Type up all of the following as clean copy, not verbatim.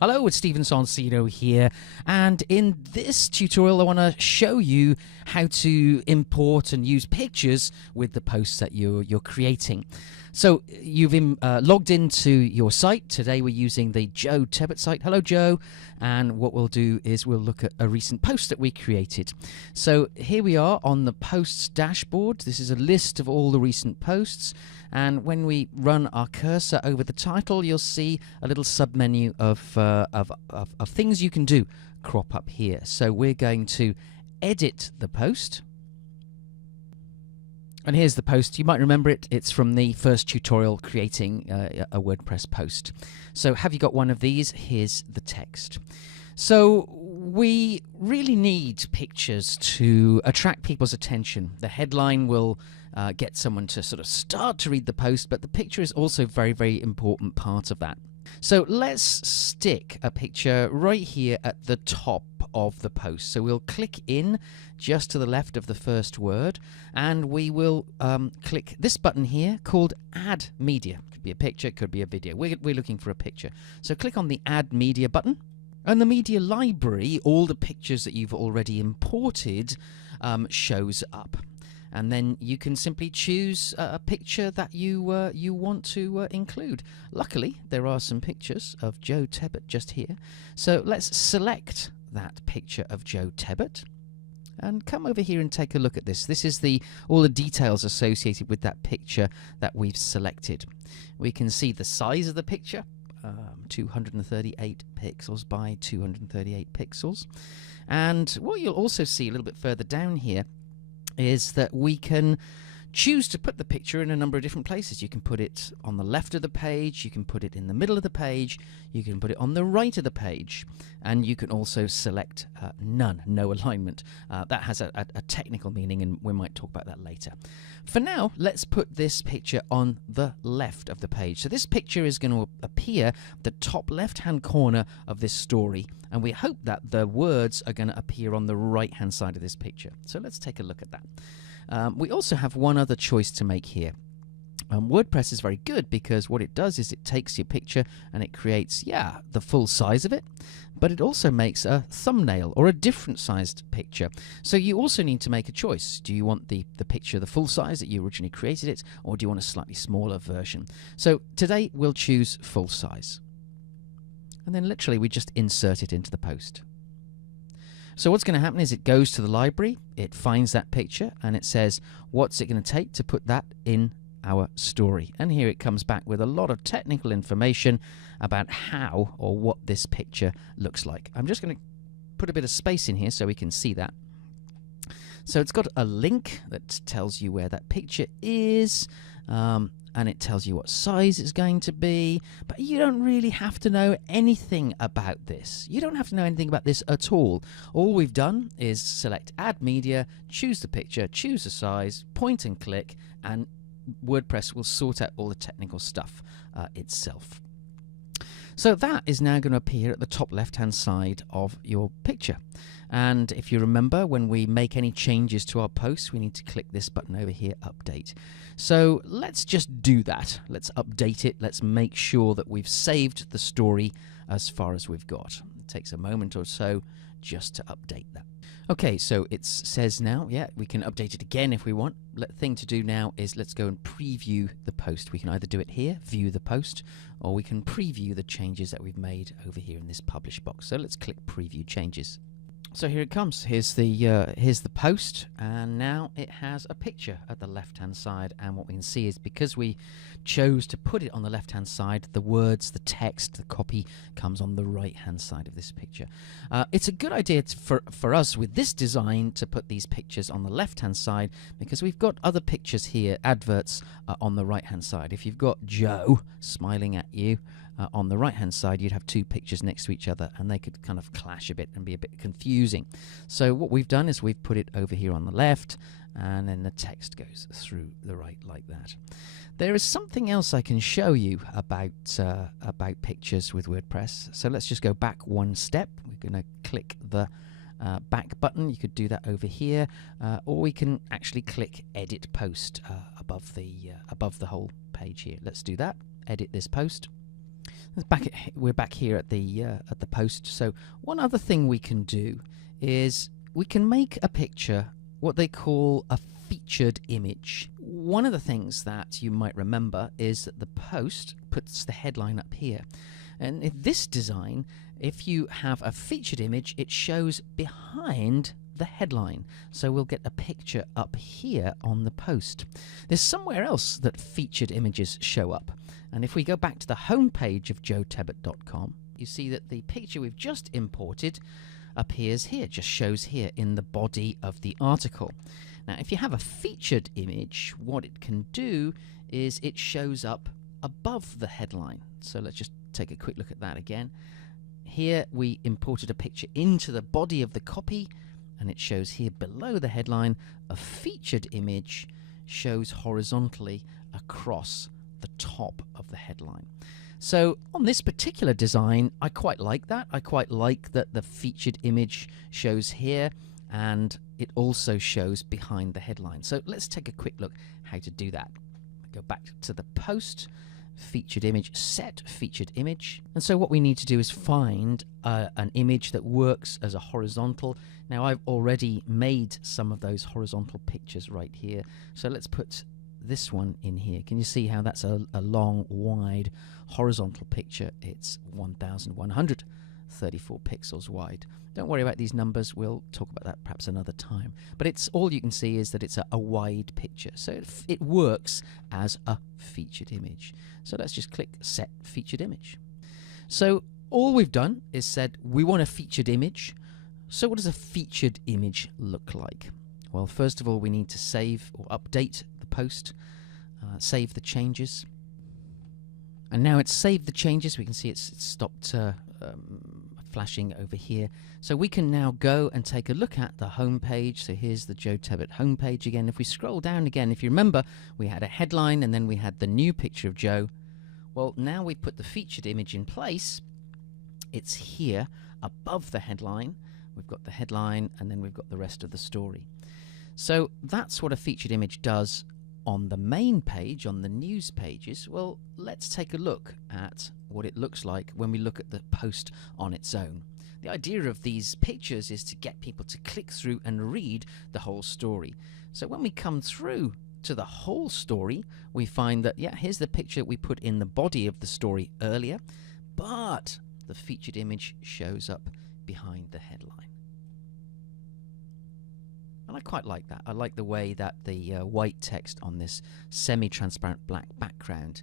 Hello, it's Stephen Sonsino here, and in this tutorial I want to show you how to import and use pictures with the posts that you're creating. So you've logged into your site. Today we're using the Joe Tebbett site. Hello Joe, and what we'll do is we'll look at a recent post that we created. So here we are on the posts dashboard. This is a list of all the recent posts, and when we run our cursor over the title you'll see a little submenu of things you can do crop up here. So we're going to edit the post. And here's the post. You might remember it. It's from the first tutorial creating a WordPress post. So have you got one of these? Here's the text. So we really need pictures to attract people's attention. The headline will get someone to sort of start to read the post, but the picture is also a very, very important part of that. So let's stick a picture right here at the top of the post. So we'll click in just to the left of the first word, and we will click this button here called Add Media. Could be a picture, could be a video. We're looking for a picture. So click on the Add Media button, and the media library, all the pictures that you've already imported, shows up. And then you can simply choose a picture that you want to include. Luckily, there are some pictures of Joe Tebbett just here. So let's select that picture of Joe Tebbett and come over here and take a look at this. This is all the details associated with that picture that we've selected. We can see the size of the picture, 238 pixels by 238 pixels. And what you'll also see a little bit further down here is that we can choose to put the picture in a number of different places. You can put it on the left of the page, you can put it in the middle of the page, you can put it on the right of the page, and you can also select none, no alignment. That has a technical meaning, and we might talk about that later. For now, let's put this picture on the left of the page. So this picture is going to appear the top left-hand corner of this story, and we hope that the words are going to appear on the right-hand side of this picture. So let's take a look at that. We also have one other choice to make here. WordPress is very good because what it does is it takes your picture and it creates, the full size of it, but it also makes a thumbnail or a different sized picture. So you also need to make a choice. Do you want the picture the full size that you originally created it, or do you want a slightly smaller version? So today we'll choose full size. And then literally we just insert it into the post. So what's going to happen is it goes to the library, it finds that picture, and it says, what's it going to take to put that in our story? And here it comes back with a lot of technical information about how or what this picture looks like. I'm just going to put a bit of space in here so we can see that. So it's got a link that tells you where that picture is, and it tells you what size it's going to be, but you don't really have to know anything about this. You don't have to know anything about this at all. All we've done is select Add Media, choose the picture, choose the size, point and click, and WordPress will sort out all the technical stuff itself. So that is now going to appear at the top left-hand side of your picture. And if you remember, when we make any changes to our posts, we need to click this button over here, Update. So let's just do that. Let's update it. Let's make sure that we've saved the story as far as we've got. It takes a moment or so just to update that. Okay, so it says now, we can update it again if we want. The thing to do now is let's go and preview the post. We can either do it here, view the post, or we can preview the changes that we've made over here in this publish box. So let's click Preview Changes. So here it comes. Here's the post, and now it has a picture at the left-hand side. And what we can see is because we chose to put it on the left-hand side, the words, the text, the copy comes on the right-hand side of this picture. It's a good idea for us with this design to put these pictures on the left-hand side because we've got other pictures here, adverts on the right-hand side. If you've got Joe smiling at you, on the right hand side you'd have two pictures next to each other and they could kind of clash a bit and be a bit confusing. So what we've done is we've put it over here on the left, and then the text goes through the right like that. There is something else I can show you about pictures with WordPress. So let's just go back one step. We're going to click the back button. You could do that over here, or we can actually click Edit Post above the whole page here. Let's do that. Edit this post. We're back here at the post. So one other thing we can do is we can make a picture what they call a featured image. One of the things that you might remember is that the post puts the headline up here. And in this design, if you have a featured image, it shows behind the headline. So we'll get a picture up here on the post. There's somewhere else that featured images show up. And if we go back to the home page of joetebbett.com, you see that the picture we've just imported appears here, just shows here in the body of the article. Now, if you have a featured image, what it can do is it shows up above the headline. So let's just take a quick look at that again. Here we imported a picture into the body of the copy, and it shows here below the headline. A featured image shows horizontally across the top of the headline. So on this particular design, I quite like that. I quite like that the featured image shows here, and it also shows behind the headline. So let's take a quick look how to do that. Go back to the post, featured image, set featured image. And so what we need to do is find an image that works as a horizontal. Now I've already made some of those horizontal pictures right here. So let's put this one in here. Can you see how that's a long, wide, horizontal picture? It's 1134 pixels wide. Don't worry about these numbers. We'll talk about that perhaps another time. But it's all you can see is that it's a wide picture. So it works as a featured image. So let's just click Set Featured Image. So all we've done is said we want a featured image. So what does a featured image look like? Well, first of all, we need to save or update the post, save the changes. And now it's saved the changes. We can see it's stopped flashing over here. So we can now go and take a look at the home page. So here's the Joe Tebbett home page again. If we scroll down again, if you remember, we had a headline and then we had the new picture of Joe. Well, now we put the featured image in place. It's here above the headline. We've got the headline and then we've got the rest of the story. So that's what a featured image does on the main page, on the news pages. Well, let's take a look at what it looks like when we look at the post on its own. The idea of these pictures is to get people to click through and read the whole story. So when we come through to the whole story, we find that, yeah, here's the picture we put in the body of the story earlier, but the featured image shows up behind the headline. And I quite like that. I like the way that the white text on this semi-transparent black background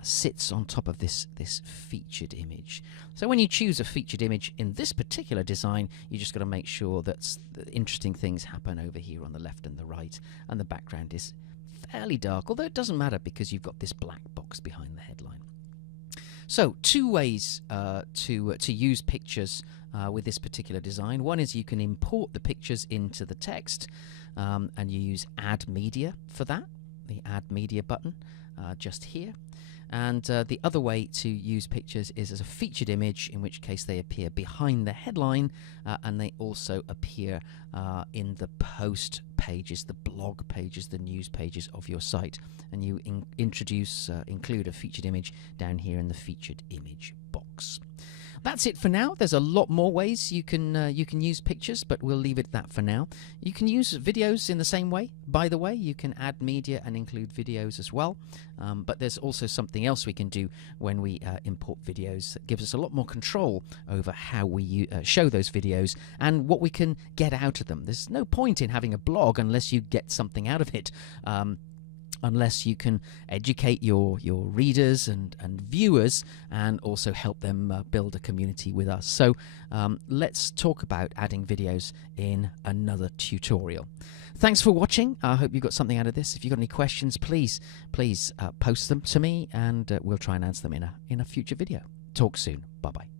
sits on top of this featured image. So when you choose a featured image in this particular design, you just got to make sure that interesting things happen over here on the left and the right, and the background is fairly dark, although it doesn't matter because you've got this black box behind the headline. So two ways to use pictures with this particular design. One is you can import the pictures into the text, and you use Add Media for that, the Add Media button just here. And the other way to use pictures is as a featured image, in which case they appear behind the headline, and they also appear in the post pages, the blog pages, the news pages of your site. And you include a featured image down here in the featured image box. That's it for now. There's a lot more ways you can use pictures, but we'll leave it at that for now. You can use videos in the same way. By the way, you can add media and include videos as well. But there's also something else we can do when we import videos that gives us a lot more control over how we show those videos and what we can get out of them. There's no point in having a blog unless you get something out of it. Unless you can educate your readers and viewers and also help them build a community with us. So let's talk about adding videos in another tutorial. Thanks for watching. I hope you got something out of this. If you've got any questions, please post them to me, and we'll try and answer them in a future video. Talk soon. Bye-bye.